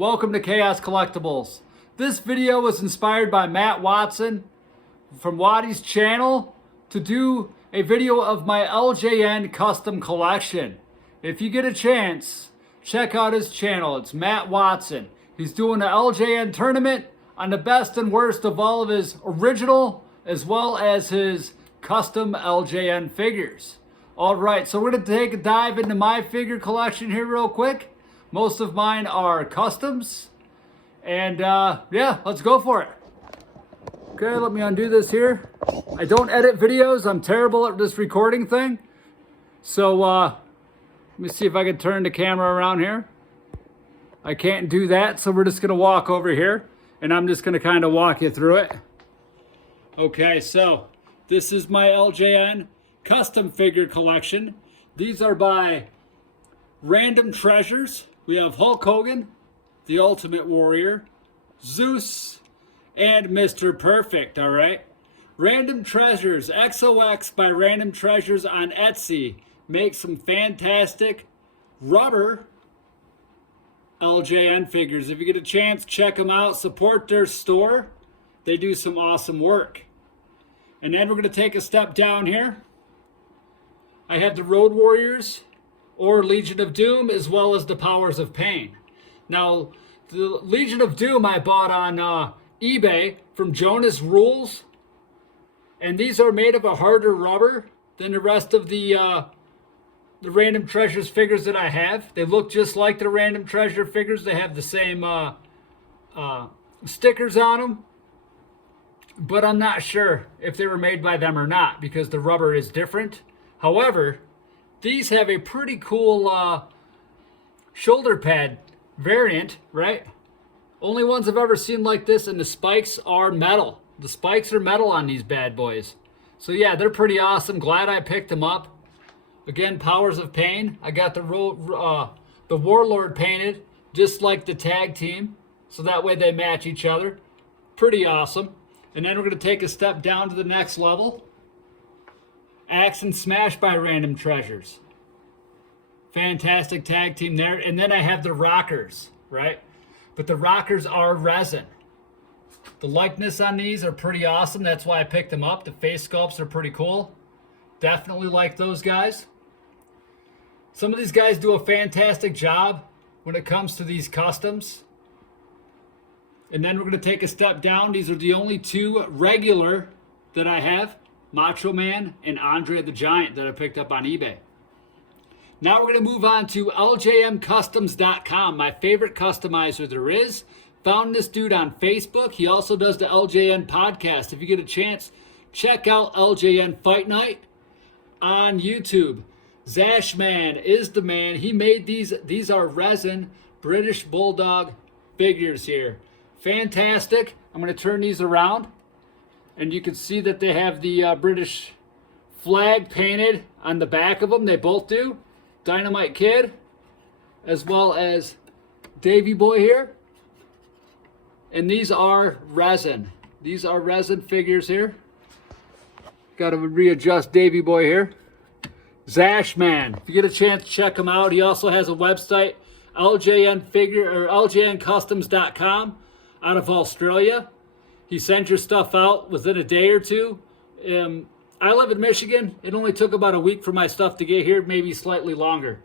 Welcome to Chaos Collectibles. This video was inspired by Matt Watson from Waddy's channel to do a video of my LJN Custom Collection. If you get a chance, check out his channel. It's Matt Watson. He's doing an LJN tournament on the best and worst of all of his original as well as his custom LJN figures. All right, so we're going to take a dive into my figure collection here real quick. Most of mine are customs. And yeah, let's go for it. Okay, let me undo this here. I don't edit videos. I'm terrible at this recording thing. So let me see if I can turn the camera around here. I can't do that, so we're just going to walk over here. And I'm just going to kind of walk you through it. Okay, so this is my LJN Custom Figure Collection. These are by Random Treasures. We have Hulk Hogan, the Ultimate Warrior, Zeus, and Mr. Perfect, all right? Random Treasures, XOX by Random Treasures on Etsy. Make some fantastic rubber LJN figures. If you get a chance, check them out. Support their store. They do some awesome work. And then we're going to take a step down here. I have the Road Warriors or Legion of Doom as well as the Powers of Pain. Now, the Legion of Doom I bought on eBay from Jonas Rules. And these are made of a harder rubber than the rest of the Random Treasures figures that I have. They look just like the Random Treasure figures. They have the same stickers on them. But I'm not sure if they were made by them or not because the rubber is different. However, these have a pretty cool shoulder pad variant, right? Only ones I've ever seen like this, and the spikes are metal. The spikes are metal on these bad boys. So yeah, they're pretty awesome. Glad I picked them up. Again, Powers of Pain. I got the Warlord painted just like the tag team. So that way they match each other. Pretty awesome. And then we're going to take a step down to the next level. Axe and Smash by Random Treasures. Fantastic tag team there. And then I have the Rockers, right? But the Rockers are resin. The likeness on these are pretty awesome. That's why I picked them up. The face sculpts are pretty cool. Definitely like those guys. Some of these guys do a fantastic job when it comes to these customs. And then we're going to take a step down. These are the only two regular that I have. Macho Man and Andre the Giant that I picked up on eBay. Now we're going to move on to LJNCustoms.com, my favorite customizer there is. Found this dude on Facebook. He also does the LJN podcast. If you get a chance, check out LJN Fight Night on YouTube. Zashman is the man. He made these. These are resin British Bulldog figures here. Fantastic. I'm going to turn these around. And you can see that they have the British flag painted on the back of them. They both do. Dynamite Kid, as well as Davy Boy here. And these are resin. These are resin figures here. Got to readjust Davy Boy here. Zashman. If you get a chance, check him out. He also has a website, LJNCustoms.com, out of Australia. He sends your stuff out within a day or two. I live in Michigan. It only took about a week for my stuff to get here, maybe slightly longer.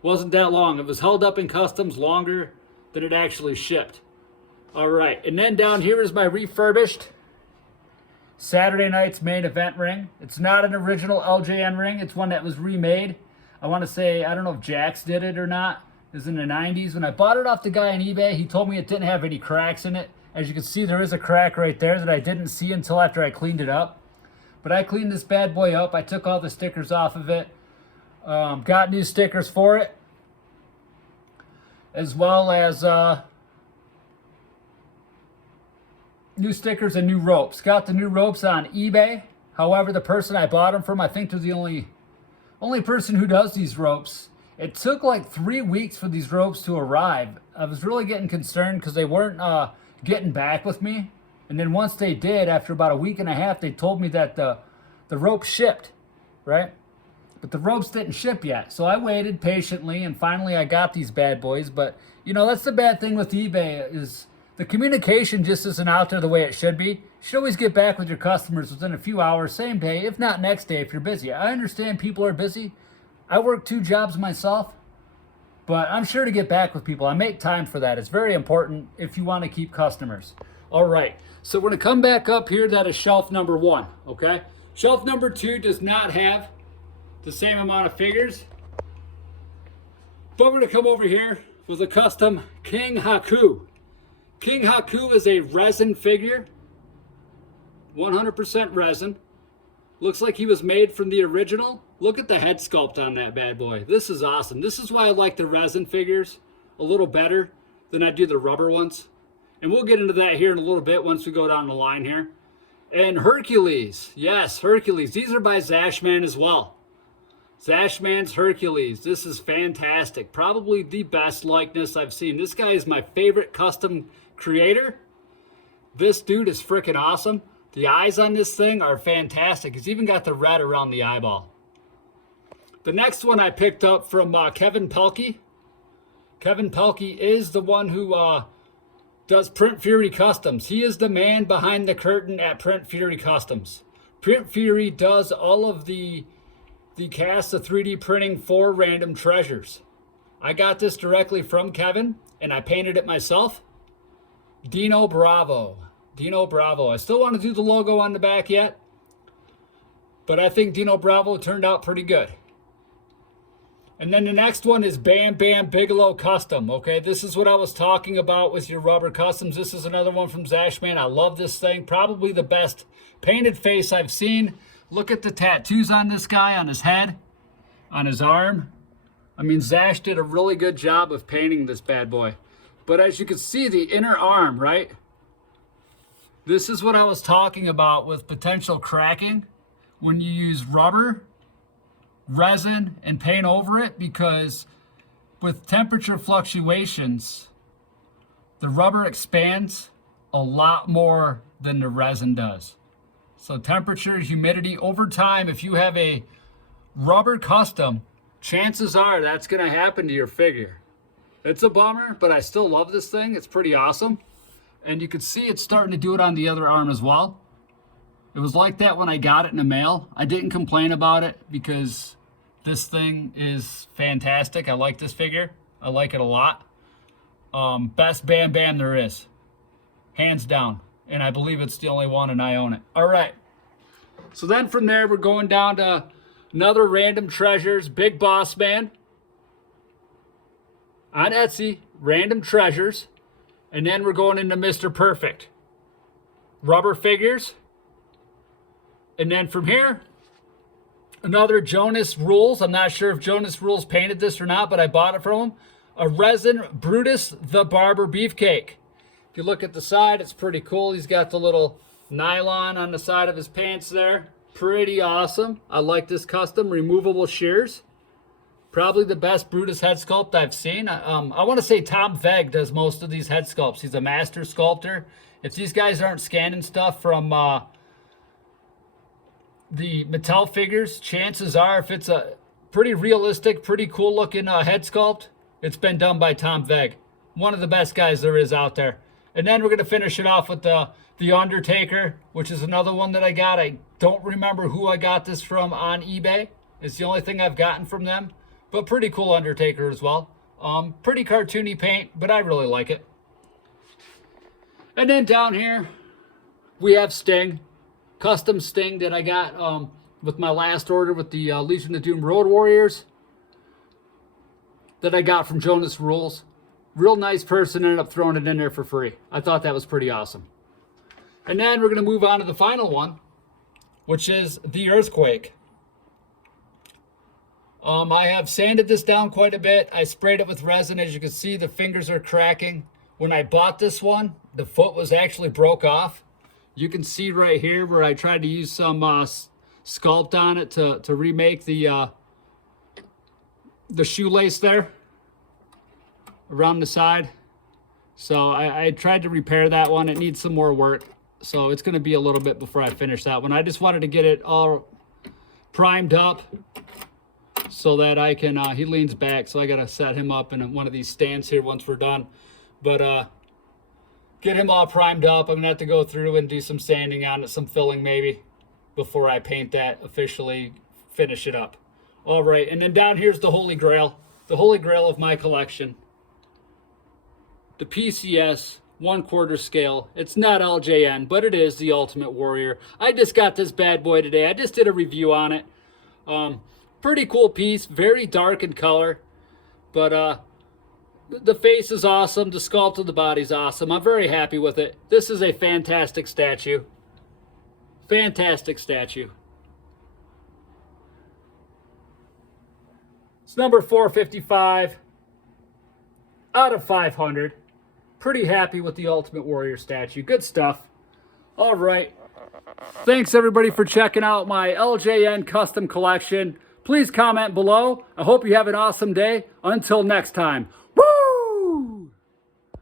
Wasn't that long. It was held up in customs longer than it actually shipped. All right, and then down here is my Refurbished Saturday Night's Main Event ring. It's not an original LJN ring. It's one that was remade. I want to say, I don't know if Jax did it or not. It was in the 90s. When I bought it off the guy on eBay, he told me it didn't have any cracks in it. As you can see, there is a crack right there that I didn't see until after I cleaned it up. But I cleaned this bad boy up. I took all the stickers off of it. Got new stickers for it. As well as new stickers and new ropes. Got the new ropes on eBay. However, the person I bought them from, I think they're the only person who does these ropes. It took like 3 weeks for these ropes to arrive. I was really getting concerned because they weren't getting back with me. And then once they did, after about a week and a half, they told me that the rope shipped, right? But the ropes didn't ship yet. So I waited patiently, and finally I got these bad boys. But You know, that's the bad thing with eBay is the communication just isn't out there the way it should be. You should always get back with your customers within a few hours, same day, if not next day if you're busy. I understand people are busy. I work 2 jobs myself, but I'm sure to get back with people. I make time for that. It's very important if you want to keep customers. All right, so we're going to come back up here. That is shelf number 1, okay? Shelf number 2 does not have the same amount of figures, but we're going to come over here with a custom King Haku. King Haku is a resin figure, 100% resin. Looks like he was made from the original. Look at the head sculpt on that bad boy. This is awesome. This is why I like the resin figures a little better than I do the rubber ones. And we'll get into that here in a little bit once we go down the line here. And Hercules. Yes, Hercules. These are by Zashman as well. Zashman's Hercules. This is fantastic. Probably the best likeness I've seen. This guy is my favorite custom creator. This dude is freaking awesome. The eyes on this thing are fantastic. He's even got the red around the eyeball. The next one I picked up from Kevin Pulkey. Kevin Pulkey is the one who does Print Fury Customs. He is the man behind the curtain at Print Fury Customs. Print Fury does all of the cast of 3D printing for Random Treasures. I got this directly from Kevin, and I painted it myself. Dino Bravo. Dino Bravo. I still want to do the logo on the back yet, but I think Dino Bravo turned out pretty good. And then the next one is Bam Bigelow Custom. Okay, this is what I was talking about with your rubber customs. This is another one from Zashman. I love this thing. Probably the best painted face I've seen. Look at the tattoos on this guy, on his head, on his arm. I mean, Zash did a really good job of painting this bad boy. But as you can see, the inner arm, right? This is what I was talking about with potential cracking when you use rubber, resin, and paint over it, because with temperature fluctuations, the rubber expands a lot more than the resin does. So temperature, humidity, over time, if you have a rubber custom, chances are that's going to happen to your figure. It's a bummer, but I still love this thing. It's pretty awesome. And you can see it's starting to do it on the other arm as well. It was like that when I got it in the mail. I didn't complain about it because this thing is fantastic. I like this figure. I like it a lot. Best Bam Bam there is. Hands down. And I believe it's the only one, and I own it. All right. So then from there, we're going down to another Random Treasures Big Boss Man. On Etsy, Random Treasures. And then we're going into Mr. Perfect. Rubber figures. And then from here, another Jonas Rules. I'm not sure if Jonas Rules painted this or not, but I bought it from him. A resin Brutus the Barber Beefcake. If you look at the side, it's pretty cool. He's got the little nylon on the side of his pants there. Pretty awesome. I like this custom. Removable shears. Probably the best Brutus head sculpt I've seen. I want to say Tom Veg does most of these head sculpts. He's a master sculptor. If these guys aren't scanning stuff from the Mattel figures, chances are if it's a pretty realistic, pretty cool looking head sculpt, it's been done by Tom Veg. One of the best guys there is out there. And then we're going to finish it off with the Undertaker, which is another one that I got. I don't remember who I got this from on eBay. It's the only thing I've gotten from them. But pretty cool Undertaker as well. Pretty cartoony paint, but I really like it. And then down here, we have Sting. Custom Sting that I got with my last order with the Legion of Doom Road Warriors. That I got from Jonas Rules. Real nice person ended up throwing it in there for free. I thought that was pretty awesome. And then we're going to move on to the final one, which is the Earthquake. I have sanded this down quite a bit. I sprayed it with resin. As you can see, the fingers are cracking. When I bought this one, the foot was actually broke off. You can see right here where I tried to use some sculpt on it to remake the shoelace there around the side. So I tried to repair that one. It needs some more work. So it's going to be a little bit before I finish that one. I just wanted to get it all primed up so that I can, he leans back, so I got to set him up in one of these stands here once we're done. But get him all primed up. I'm going to have to go through and do some sanding on it, some filling maybe, before I paint that, officially finish it up. All right, and then down here's the Holy Grail of my collection. The PCS 1/4 scale. It's not LJN, but it is the Ultimate Warrior. I just got this bad boy today. I just did a review on it. Pretty cool piece, very dark in color, but the face is awesome. The sculpt of the body's awesome. I'm very happy with it. This is a fantastic statue. Fantastic statue. It's number 455 out of 500. Pretty happy with the Ultimate Warrior statue. Good stuff. All right. Thanks everybody for checking out my LJN Custom Collection. Please comment below. I hope you have an awesome day. Until next time.